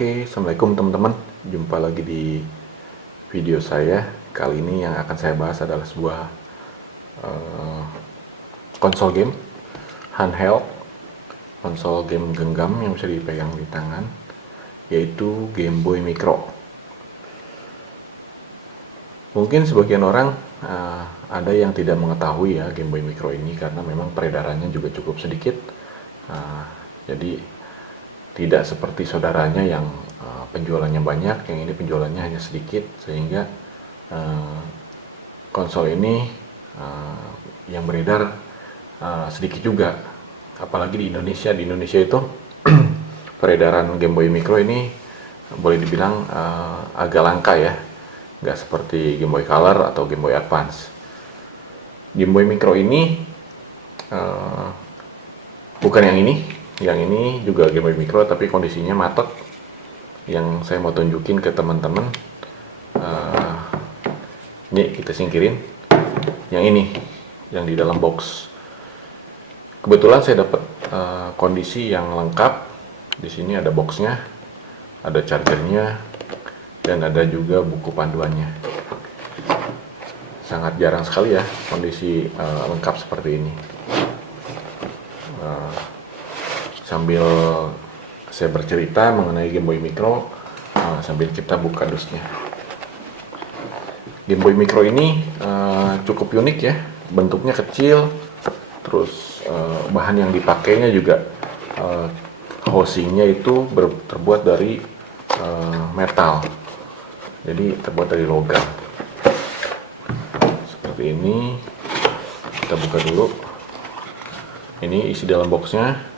Oke, assalamualaikum teman-teman. Jumpa lagi di video saya. Kali ini yang akan saya bahas adalah sebuah konsol game handheld, konsol game genggam yang bisa dipegang di tangan, yaitu Game Boy Micro. Mungkin sebagian orang ada yang tidak mengetahui ya Game Boy Micro ini karena memang peredarannya juga cukup sedikit. Jadi tidak seperti saudaranya yang penjualannya banyak, yang ini penjualannya hanya sedikit, sehingga konsol ini yang beredar sedikit juga. Apalagi di Indonesia. Di Indonesia itu peredaran Game Boy Micro ini boleh dibilang agak langka ya, nggak seperti Game Boy Color atau Game Boy Advance. Game Boy Micro ini bukan yang ini juga Game Boy Micro tapi kondisinya matok. Yang saya mau tunjukin ke teman-teman, ini kita singkirin yang ini, yang di dalam box. Kebetulan saya dapat kondisi yang lengkap. Di sini ada boxnya, ada chargernya, dan ada juga buku panduannya. Sangat jarang sekali ya kondisi lengkap seperti ini. Sambil saya bercerita mengenai Game Boy Micro, sambil kita buka dusnya. Game Boy Micro ini cukup unik ya, bentuknya kecil, terus bahan yang dipakainya juga housingnya itu terbuat dari metal, jadi terbuat dari logam. Seperti ini, kita buka dulu. Ini isi dalam boxnya.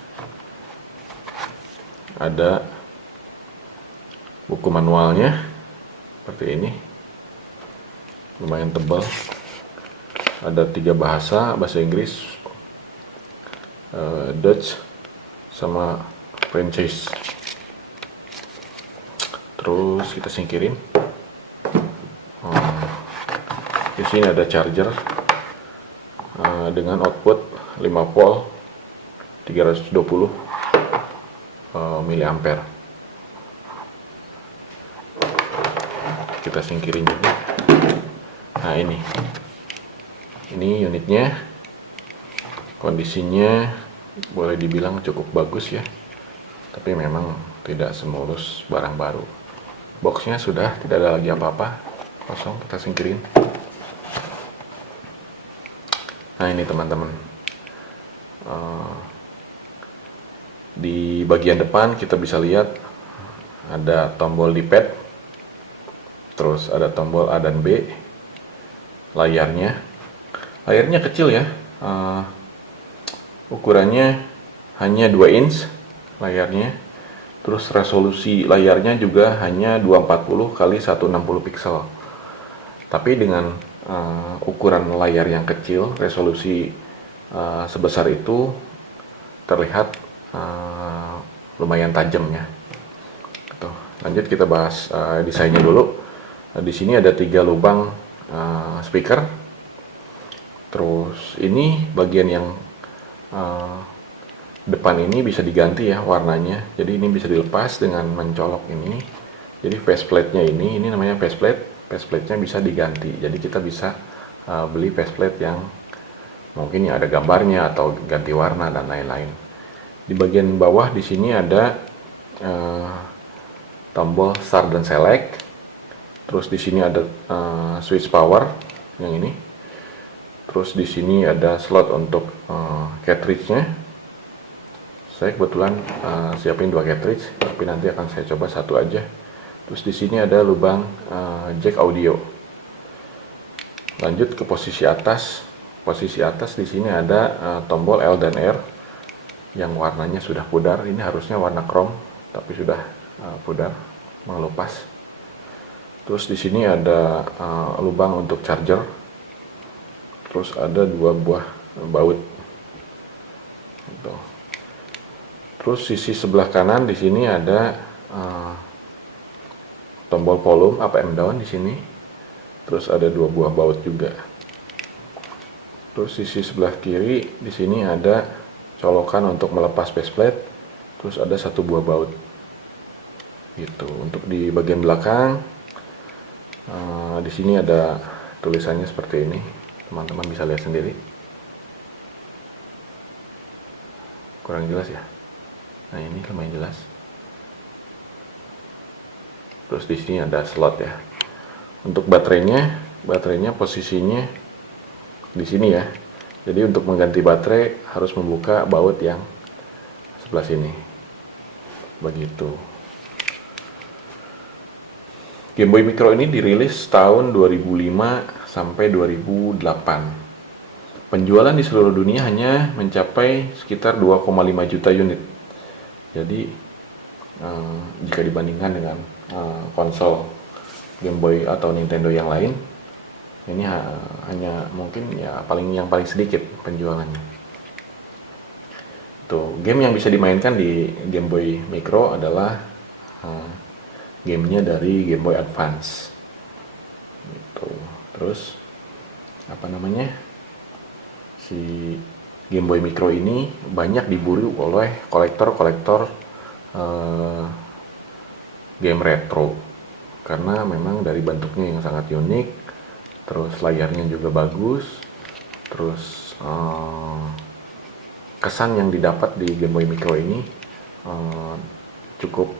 Ada buku manualnya seperti ini, lumayan tebal. Ada 3 bahasa Inggris, Dutch, sama Prancis. Terus kita singkirin. Di sini ada charger dengan output 5 volt 320 miliampere. Kita singkirin juga. Nah, ini unitnya, kondisinya boleh dibilang cukup bagus ya, tapi memang tidak semulus barang baru. Boxnya sudah tidak ada lagi apa-apa, kosong. Kita singkirin. Nah, ini teman-teman, di bagian depan kita bisa lihat ada tombol D-pad, terus ada tombol A dan B. Layarnya kecil ya, ukurannya hanya 2 inch layarnya. Terus resolusi layarnya juga hanya 240 x 160 pixel. Tapi dengan ukuran layar yang kecil, resolusi sebesar itu terlihat lumayan tajam ya. Tuh, lanjut kita bahas desainnya dulu. Di sini ada 3 lubang speaker. Terus ini bagian yang depan ini bisa diganti ya warnanya. Jadi ini bisa dilepas dengan mencolok ini. Jadi faceplate-nya ini namanya faceplate. Faceplate-nya bisa diganti. Jadi kita bisa beli faceplate yang mungkin yang ada gambarnya atau ganti warna dan lain-lain. Di bagian bawah di sini ada tombol start dan select. Terus di sini ada switch power yang ini. Terus di sini ada slot untuk cartridge-nya. Saya kebetulan siapin 2 cartridge, tapi nanti akan saya coba 1 aja. Terus di sini ada lubang jack audio. Lanjut ke posisi atas. Posisi atas di sini ada tombol L dan R yang warnanya sudah pudar. Ini harusnya warna chrome, tapi sudah pudar, mengelupas. Terus di sini ada lubang untuk charger. Terus ada 2 buah baut. Terus sisi sebelah kanan di sini ada tombol volume up and down di sini. Terus ada 2 buah baut juga. Terus sisi sebelah kiri di sini ada colokan untuk melepas faceplate. Terus ada 1 buah baut. Gitu. Untuk di bagian belakang, di sini ada tulisannya seperti ini. Teman-teman bisa lihat sendiri. Kurang jelas ya. Nah, ini lumayan jelas. Terus di sini ada slot ya. Untuk baterainya posisinya di sini ya. Jadi untuk mengganti baterai harus membuka baut yang sebelah sini. Begitu. Game Boy Micro ini dirilis tahun 2005 sampai 2008. Penjualan di seluruh dunia hanya mencapai sekitar 2,5 juta unit. Jadi jika dibandingkan dengan konsol Game Boy atau Nintendo yang lain, ini hanya mungkin ya yang paling sedikit penjualannya. Tuh, game yang bisa dimainkan di Game Boy Micro adalah gamenya dari Game Boy Advance. Gitu. Terus apa namanya? Si Game Boy Micro ini banyak diburu oleh kolektor-kolektor game retro karena memang dari bentuknya yang sangat unik, terus layarnya juga bagus, terus kesan yang didapat di Game Boy Micro ini cukup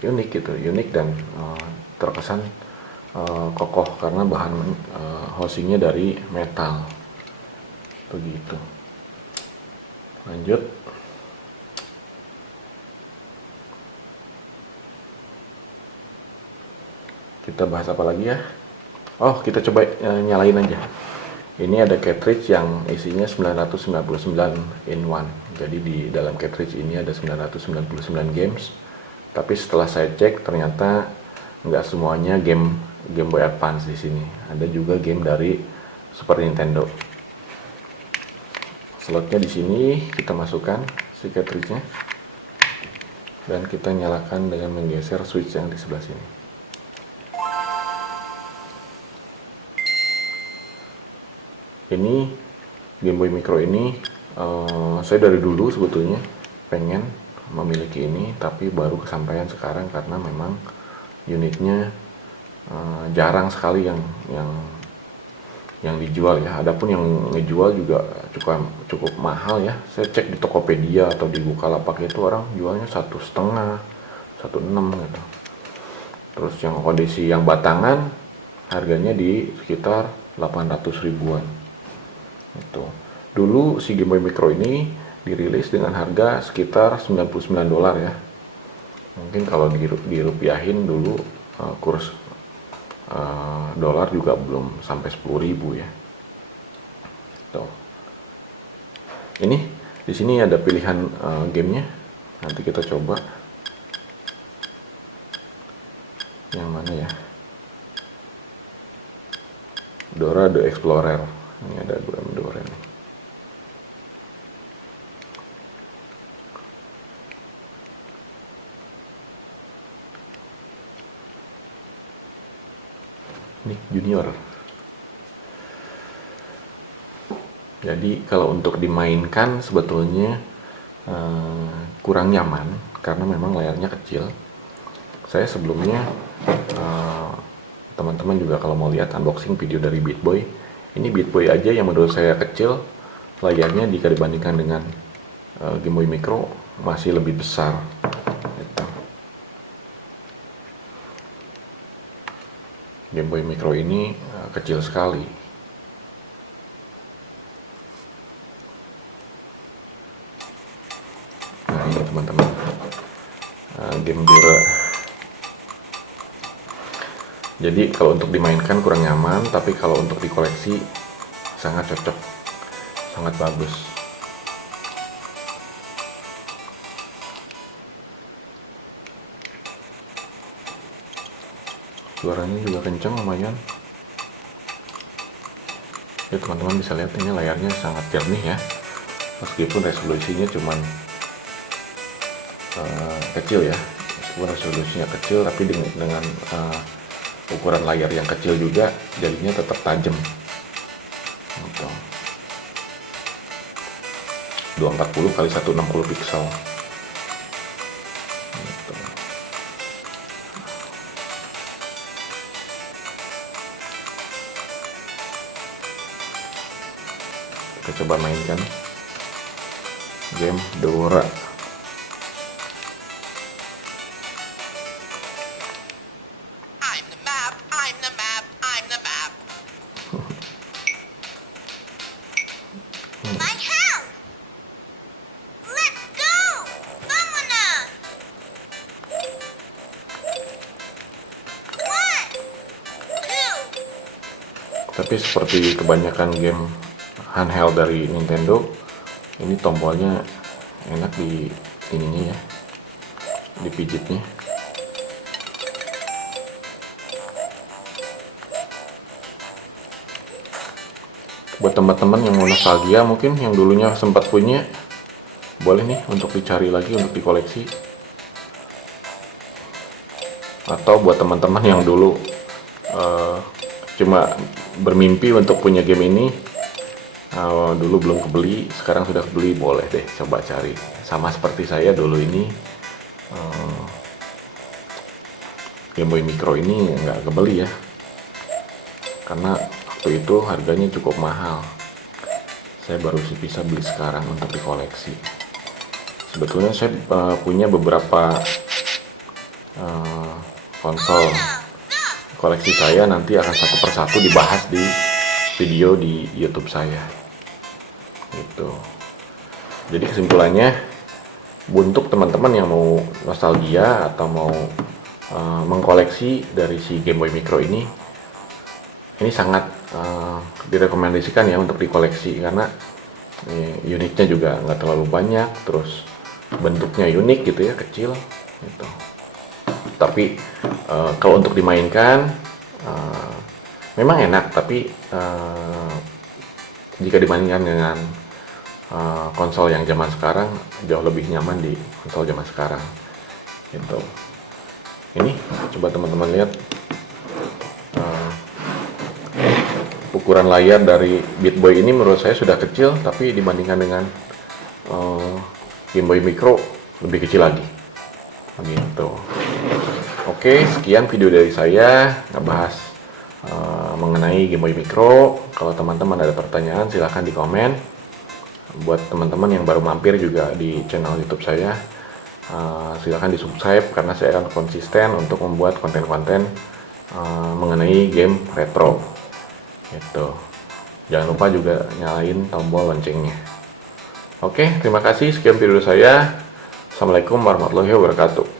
unik gitu, unik dan terkesan kokoh karena bahan housingnya dari metal. Begitu. Lanjut. Kita bahas apa lagi ya? Oh, kita coba nyalain aja. Ini ada cartridge yang isinya 999 in one. Jadi di dalam cartridge ini ada 999 games. Tapi setelah saya cek ternyata nggak semuanya game Boy Advance di sini. Ada juga game dari Super Nintendo. Slotnya di sini kita masukkan si cartridge-nya dan kita nyalakan dengan menggeser switch yang di sebelah sini. Ini Game Boy Micro ini saya dari dulu sebetulnya pengen memiliki ini, tapi baru kesampaian sekarang karena memang unitnya jarang sekali yang dijual ya. Adapun yang ngejual juga cukup mahal ya. Saya cek di Tokopedia atau di Bukalapak itu orang jualnya 1,5, 1,6 gitu. Terus yang kondisi yang batangan harganya di sekitar 800 ribuan. Itu. Dulu si Game Boy Micro ini dirilis dengan harga sekitar $99 ya. Mungkin kalau dirupiahin dulu kurs dolar juga belum sampai 10.000 ya. Tuh. Ini di sini ada pilihan gamenya. Nanti kita coba yang mana ya. Dora the Explorer. Ini ada Dora nih. Ini junior. Jadi kalau untuk dimainkan sebetulnya kurang nyaman karena memang layarnya kecil. Saya sebelumnya teman-teman juga kalau mau lihat unboxing video dari Beat Boy, ini Beat Boy aja yang menurut saya kecil layarnya jika dibandingkan dengan Game Boy Micro masih lebih besar. Game Boy Micro ini kecil sekali. Nah ini teman-teman, game Dora. Jadi kalau untuk dimainkan kurang nyaman, tapi kalau untuk dikoleksi sangat cocok, sangat bagus. Suaranya juga kencang lumayan. Ya teman-teman bisa lihat ini layarnya sangat jernih ya, meskipun resolusinya cuman kecil ya, meskipun resolusinya kecil tapi dengan ukuran layar yang kecil juga jadinya tetap tajam. 240 kali 160 pixel. Kita coba mainkan game Dora. I'm the map, I'm the map, I'm the map. My help! Let's go! Bamana! One, two. Tapi seperti kebanyakan game handheld dari Nintendo, ini tombolnya enak di ininya ya, dipijitnya. Buat teman-teman yang mau nostalgia, mungkin yang dulunya sempat punya, boleh nih untuk dicari lagi untuk dikoleksi. Atau buat teman-teman yang dulu cuma bermimpi untuk punya game ini, dulu belum kebeli, sekarang sudah kebeli, boleh deh coba cari. Sama seperti saya dulu ini, Game Boy Micro ini nggak kebeli ya, karena waktu itu harganya cukup mahal. Saya baru bisa beli sekarang untuk dikoleksi. Sebetulnya saya punya beberapa konsol koleksi saya, nanti akan satu persatu dibahas di video di YouTube saya. Gitu. Jadi kesimpulannya, untuk teman-teman yang mau nostalgia atau mau mengkoleksi dari si Game Boy Micro ini sangat direkomendasikan ya untuk dikoleksi, karena unitnya juga nggak terlalu banyak, terus bentuknya unik gitu ya, kecil gitu. Tapi kalau untuk dimainkan memang enak, tapi jika dibandingkan dengan konsol yang zaman sekarang, jauh lebih nyaman di konsol zaman sekarang gitu. Ini coba teman-teman lihat ukuran layar dari Beat Boy ini menurut saya sudah kecil, tapi dibandingkan dengan Game Boy Micro lebih kecil lagi gitu. Oke, sekian video dari saya ngebahas mengenai Game Boy Micro. Kalau teman-teman ada pertanyaan silahkan di komen. Buat teman-teman yang baru mampir juga di channel YouTube saya, silahkan di subscribe, karena saya akan konsisten untuk membuat konten-konten mengenai game retro gitu. Jangan lupa juga nyalain tombol loncengnya. Oke, terima kasih. Sekian video saya. Assalamualaikum warahmatullahi wabarakatuh.